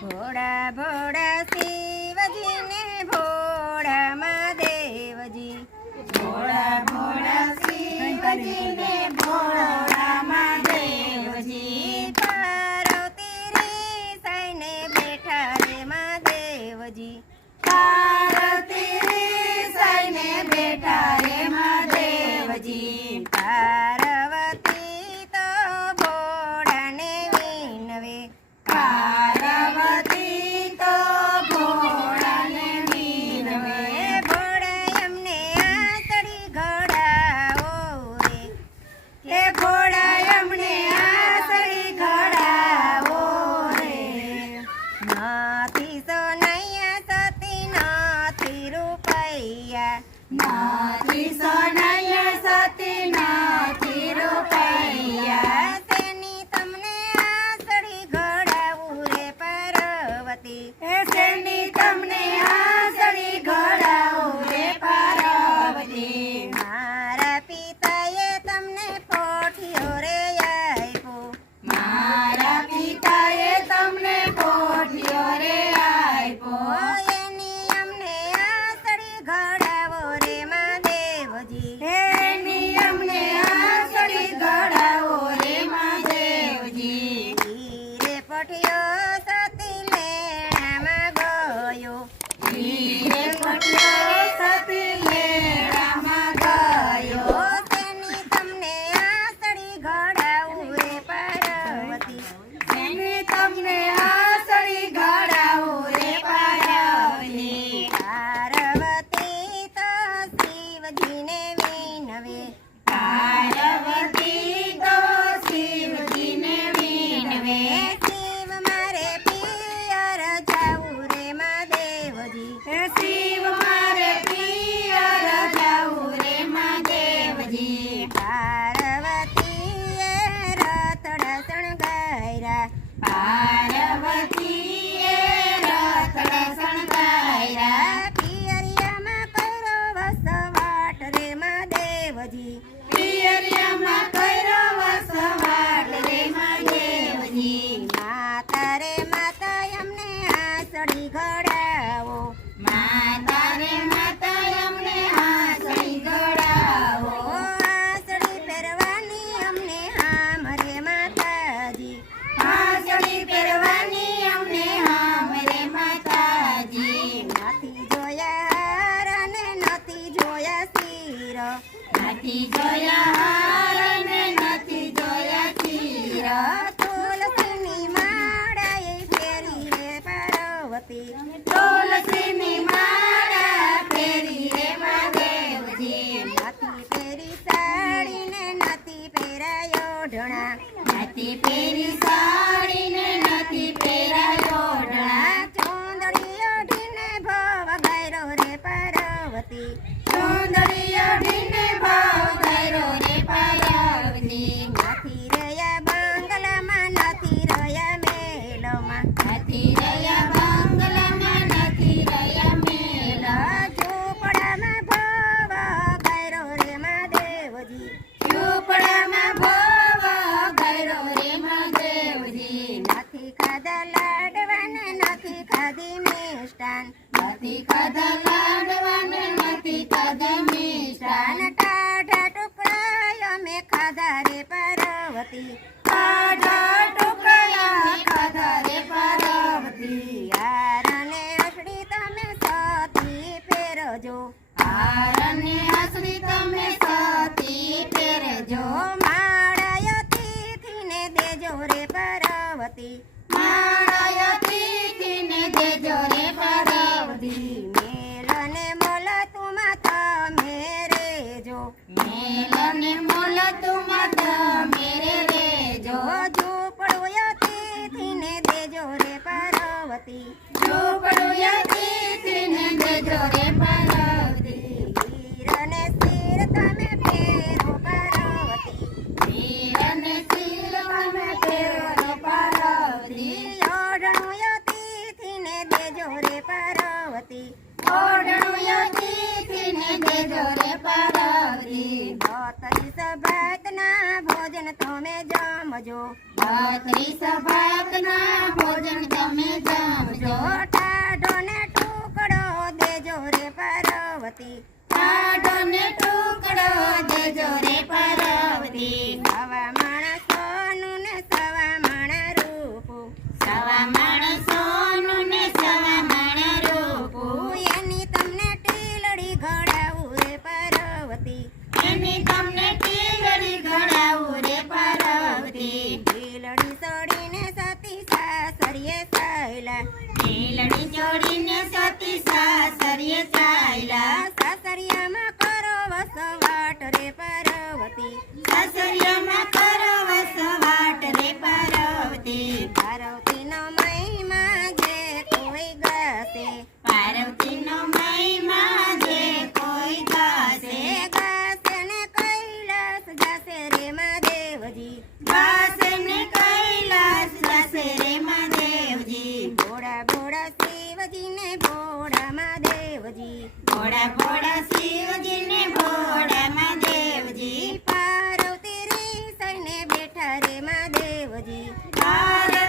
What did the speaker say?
ભોળા ભોળા શિવજીને ભોળા મહાદેવજી, ભોળા ભોળા શિવજીને ભોળા મહાદેવજી, પાર્વતી રીસાઈને બેઠા રે મહાદેવજી, પાર્વતી રીસાઈને બેઠા રે મહાદેવજી, પાર્વતી તો ભોળાને વિનવે, પાર્વતી તો ભોળાને વિનવે, ભોળા અમને આંસળી ઘડાવો રે, કે ભોળા અમને આંસળી ઘડાવો રે, નથી સોનૈયા સતી નથી રૂપૈયા, નથી સોનૈયા સતી નથી રૂપૈયા, શેની તમને આંસળી ઘડાવું રે પાર્વતી, શેની તમને આંસળી ઘડાવો રે પાર્વતી, મારા પિતાએ તમને પોઠિયો રે આપ્યો, મારા પિતાએ તમને પોઠિયો રે આપ્યો, એની અમને આંસળી ઘડાવો રે મહાદેવજી, એની અમને આંસળી ઘડાવો રે મહાદેવજી, રે પોઠિયો સતી લેણામાં ગયો, વીરે પોઠિયો સતી લેણામાં ગયો, તેની તમને આંસળી ઘડાવું રે પાર્વતી, એની તમને આંસળી ઘડાવો રે પાર્વતી, પાર્વતી તો શિવજીને વિનવે, પાર્વતી તો શિવજીને વિનવે, શિવ મારે પિયર જાવું રે મહાદેવજી, શિવ મારે પિયર જાવું રે મહાદેવજી, પાર્વતીએ રતડા શણગાર્યા, પાર્વતીએ રતડા શણગાર્યા, પિયરિયામાં કર્યો વસવાટ રે મહાદેવજી, પિયરિયામાં કર્યો વસવાટ રે મહાદેવજી, માતા રે માતા અમને આંસળી ઘડાવો, માતા રે માતા અમને આંસળી ઘડાવો, આંસળી પહેરવાની અમને હામ રે માતાજી, આંસળી પહેરવાની અમને હામ રે માતાજી, નથી જોયા હાર અને નથી જોયા શિર, નથી જોયા હાર અને નથી જોયા ચીર, તુલસીની માળાએ ફેરી રે પાર્વતી, તુલસીની માળા ફેરી રે મહાદેવજી, નથી પહેરી સાડી ને નથી પહેરાયો ઢણા, નથી પહેરી સાડી ને નથી પહેરાયો ઓઢણા, ચોંદડી ઓઢીને ભવ ગાયરો રે પાર્વતી, સુંદરી અઢીને ભાવ કર્યો રે પાર્વતી, નથી રહ્યા બંગલામાં નથી રહ્યા મેલોમાં, નથી રહ્યા બંગલામાં નથી રહ્યા મેલ, ઝૂંપડામાં ભવ ગાયરો રે મહાદેવજી, ઝૂંપડામાં ભવ કર્યો રે મહાદેવજી, નથી ખાધા લાડવા ને નથી ખાધી મિષ્ટાન, નથી ખાધા લાડવા ને નથી ખાધા મિષ્ટાન, ટાઢા ટુકડા અમે ખાધા રે પાર્વતી, કાઢા ટુકડા ખાધા રે પાર્વતી, યાર અને અસડી તમે સતી પહેરજો, હાર અને આસરી તમે સતી પહેરજો, માળાયતીથીને દેજો રે પાર્વતી, માળાયતીથીને દેજો રે પાર્વતી, મેલ અને મોલ તુમાં તમે રેજો, મેલ અને મોલ તુમાં તમે રેજો, ઝૂંપડુયતીથીને દેજો રે પાર્વતી, ઝૂંપડુયતીથીને દેજો રે પાર્વતી, હીર અને શિર તમે પહેરો પાર્વતી, વીર અને શિર તમે પહેરો પાર્વતી, ઓઢણુયતીથીને દેજો રે પાર્વતી, ઓઢણુયતીથીને દેજો રે પાર્વતી, તરી સભાતના ભોજન તમે જમજો, 32 ભાતના ભોજન તમે જમજો, સવા મણ સોનું ને સવા મણ રૂપું. એની તમને ટીલડી ઘડાવું રે પાર્વતી. એની તમને ટીલડી ઘડાવું રે પાર્વતી. ટીલડી છોડીને સતી સાસરીએ ચાલ્યા. ટીલડી જોડીને સતી સાસરીએ ચાલ્યા. સાસરિયામાં કરો વસવાટ રે પાર્વતી. સાસરિયામાં કરો વસવાટ રે પાર્વતી. પાર્વતીનો મહિમા જે કોઈ ગાશે. પાર્વતીનો મહિમા જે કોઈ ગાશે. ગાશે ને કૈલાસ જાશે રે મહાદેવજી. ગાશે ને કૈલાસ જશે રે મહાદેવજી. ભોળા ભોળા શિવજીને ભોળા મહાદેવજી. ભોળા ભોળા શિવજીને ભોળા મહાદેવજી. પાર્વતી રીસાઈને બેઠા રે મહાદેવજી. પાર્વતી